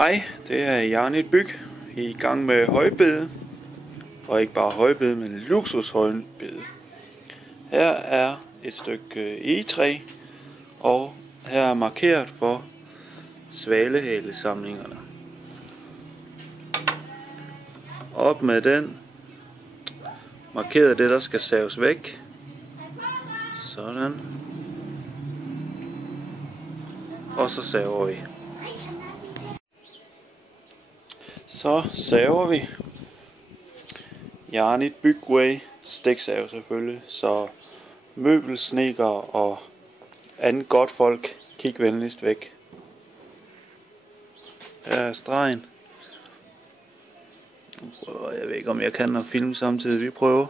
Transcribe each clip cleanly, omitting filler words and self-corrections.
Hej, det er Jarnit Byg. Vi er i gang med højbede. Og ikke bare højbede, men luksushøjbede. Her er et stykke egetræ, og her er markeret for svalehalesamlingerne. Op med den. Markeret det, der skal saves væk. Sådan. Og så saver vi. Så saver vi. Jarnit Bygway stiksave selvfølgelig, så møbelsnedker og andet godt folk, kig venligst væk. Her er stregen. Jeg ved ikke om jeg kan filme samtidig, vi prøver.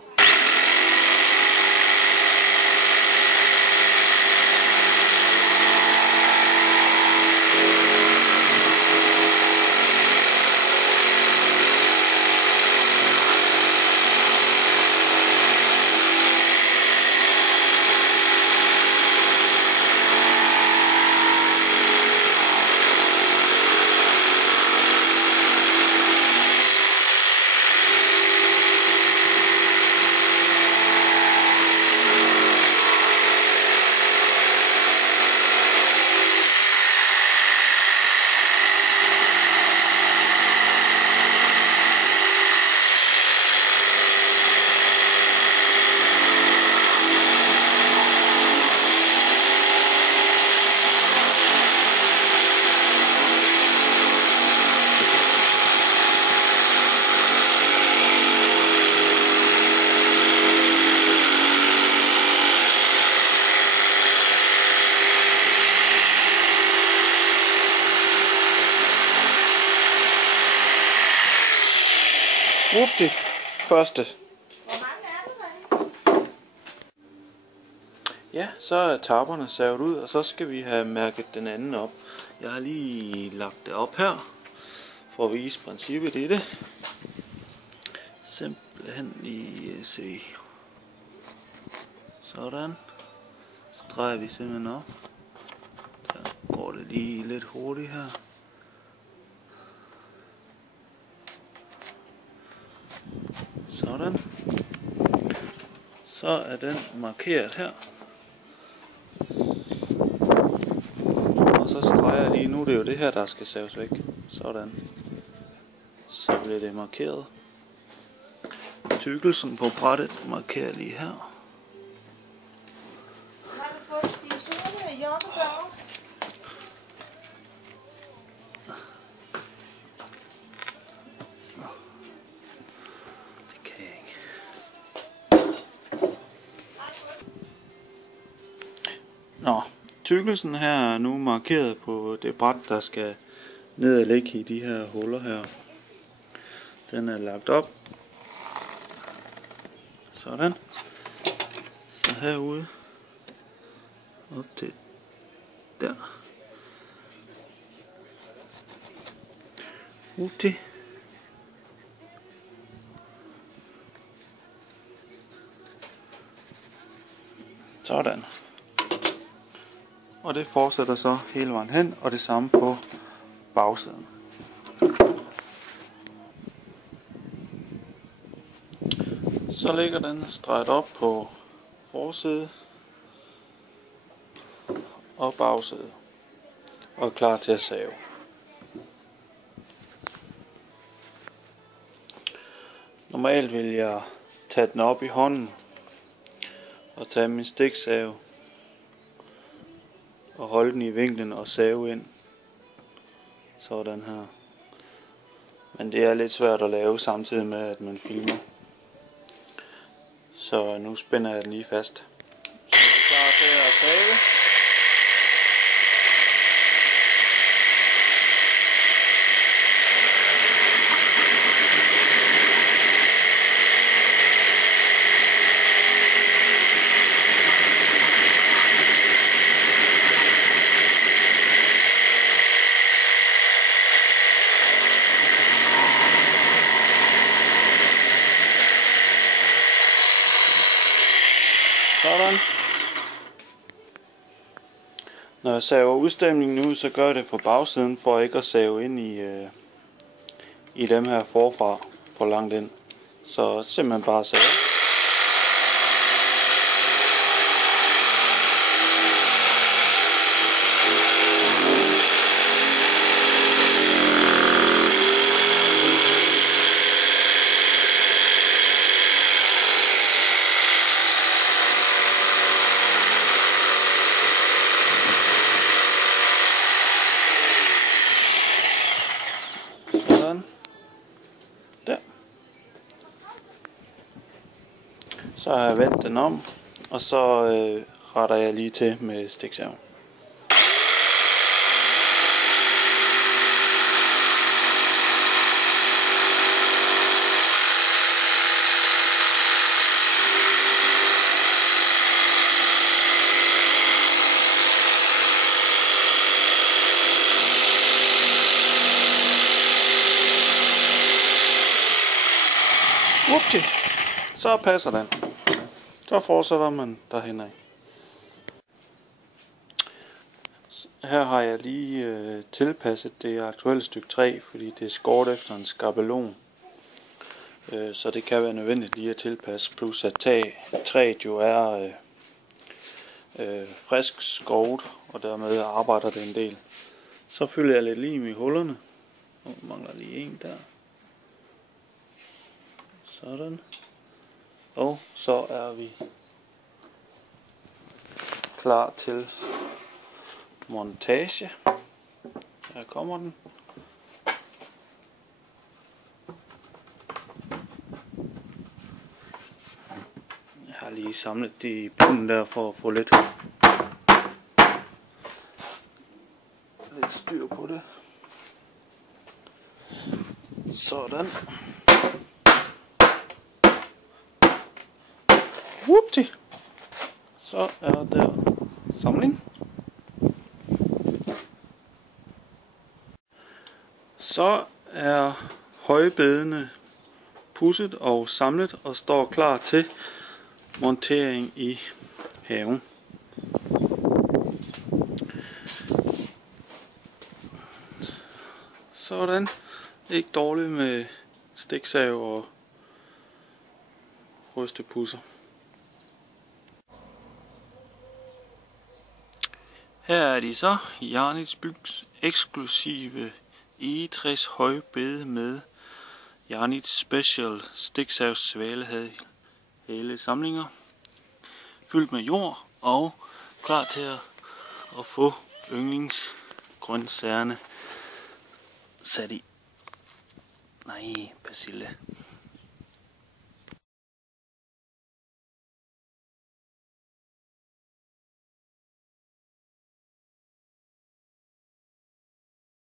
Upti, første. Hvor mange er det? Ja, så er tapperne savet ud, og så skal vi have mærket den anden op. Jeg har lige lagt det op her, for at vise princippet i det. Simpelthen lige se. Sådan. Så drejer vi simpelthen op. Der går det lige lidt hurtigt her. Sådan. Så er den markeret her. Og så streger jeg lige nu, det er jo det her, der skal saves væk. Sådan. Så bliver det markeret. Tykkelsen på brættet markerer lige her. Har du fået de sorte hjørnebær? Nå, tykkelsen her er nu markeret på det bræt, der skal ned og ligge i de her huller her. Den er lagt op. Sådan. Så herude. Op til der. Upti. Sådan. Og det fortsætter så hele vejen hen, og det samme på bagsiden. Så ligger den streget op på forside og bagside, og er klar til at save. Normalt vil jeg tage den op i hånden og tage min stiksave og holde den i vinklen og save ind. Sådan her. Men det er lidt svært at lave samtidig med at man filmer. Så nu spænder jeg den lige fast. Så er vi klar til at save. Sådan. Når jeg saver udstemningen ud, så gør jeg det fra bagsiden, for ikke at save ind i dem her forfra for langt ind. Så simpelthen bare save. Sådan. Der. Så har jeg vendt den om, og så retter jeg lige til med stiksaven. Upti. Så passer den. Så fortsætter man derhen af. Her har jeg lige tilpasset det aktuelle stykke træ, fordi det er skåret efter en skabelon. Så det kan være nødvendigt lige at tilpasse, plus at træet jo er frisk skåret, og dermed arbejder det en del. Så fylder jeg lidt lim i hullerne. Nu mangler lige en der. Sådan. Og så er vi klar til montage. Her kommer den. Jeg har lige samlet de i bunden der for at få lidt styr på det. Sådan. Whoopty. Så er der samling. Så er højbedene pudset og samlet og står klar til montering i haven. Sådan. Ikke dårligt med stiksav og rystepudser. Her er de så, Janitz Byggs eksklusive egetræs højbede med Janitz Special stiksavs svalehale samlinger, fyldt med jord og klar til at få yndlingsgrøntsagerne sat i. Nej, persille.